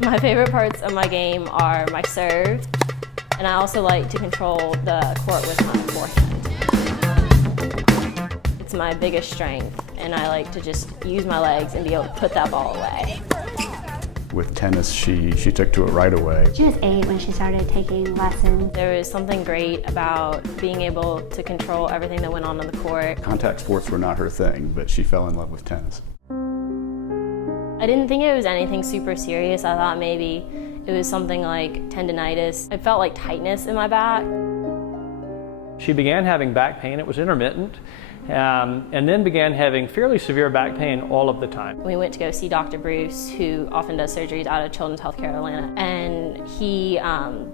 My favorite parts of my game are my serve, and I also like to control the court with my forehand. It's my biggest strength, and I like to just use my legs and be able to put that ball away. With tennis, she took to it right away. She was 8 when she started taking lessons. There was something great about being able to control everything that went on the court. Contact sports were not her thing, but she fell in love with tennis. I didn't think it was anything super serious. I thought maybe it was something like tendinitis. I felt like tightness in my back. She began having back pain. It was intermittent, and then began having fairly severe back pain all of the time. We went to go see Dr. Bruce, who often does surgeries out of Children's Healthcare Atlanta, and he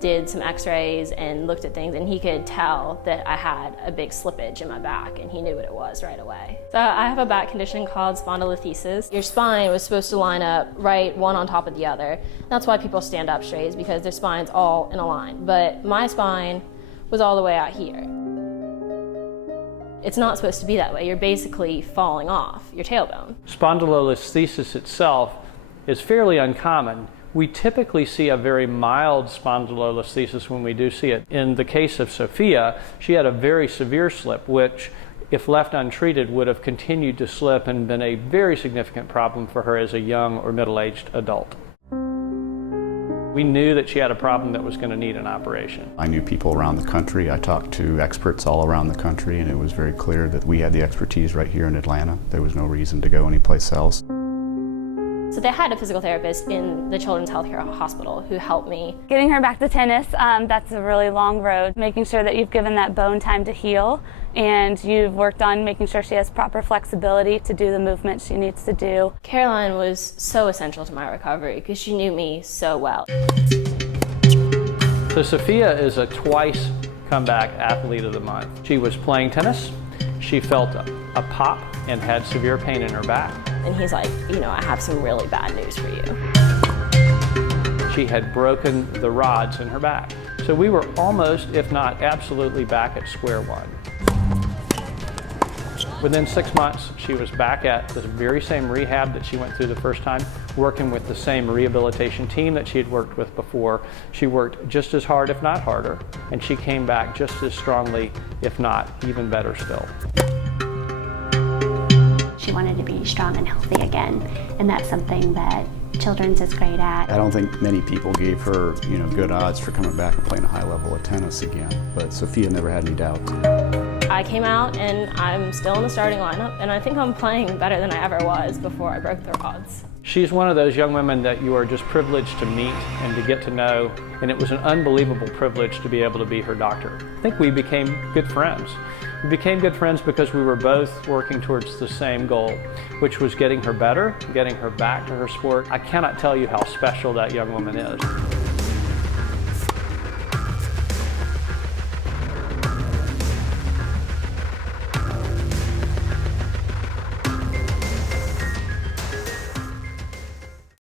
did some x-rays and looked at things, and he could tell that I had a big slippage in my back, and he knew what it was right away. So I have a back condition called spondylolisthesis. Your spine was supposed to line up right, one on top of the other. That's why people stand up straight, is because their spine's all in a line. But my spine was all the way out here. It's not supposed to be that way. You're basically falling off your tailbone. Spondylolisthesis itself is fairly uncommon. We typically see a very mild spondylolisthesis when we do see it. In the case of Sophia, she had a very severe slip, which, if left untreated, would have continued to slip and been a very significant problem for her as a young or middle-aged adult. We knew that she had a problem that was going to need an operation. I knew people around the country. I talked to experts all around the country, and it was very clear that we had the expertise right here in Atlanta. There was no reason to go anyplace else. So they had a physical therapist in the Children's Healthcare Hospital who helped me. Getting her back to tennis, that's a really long road. Making sure that you've given that bone time to heal, and you've worked on making sure she has proper flexibility to do the movements she needs to do. Caroline was so essential to my recovery because she knew me so well. So Sophia is a twice comeback athlete of the month. She was playing tennis, she felt a pop and had severe pain in her back. And he's like, you know, I have some really bad news for you. She had broken the rods in her back. So we were almost, if not absolutely, back at square one. Within 6 months, she was back at the very same rehab that she went through the first time, working with the same rehabilitation team that she had worked with before. She worked just as hard, if not harder, and she came back just as strongly, if not even better still. She wanted to be strong and healthy again, and that's something that Children's is great at. I don't think many people gave her, good odds for coming back and playing a high level of tennis again, but Sophia never had any doubts. I came out and I'm still in the starting lineup, and I think I'm playing better than I ever was before I broke the rods. She's one of those young women that you are just privileged to meet and to get to know, and it was an unbelievable privilege to be able to be her doctor. I think we became good friends. We became good friends because we were both working towards the same goal, which was getting her better, getting her back to her sport. I cannot tell you how special that young woman is.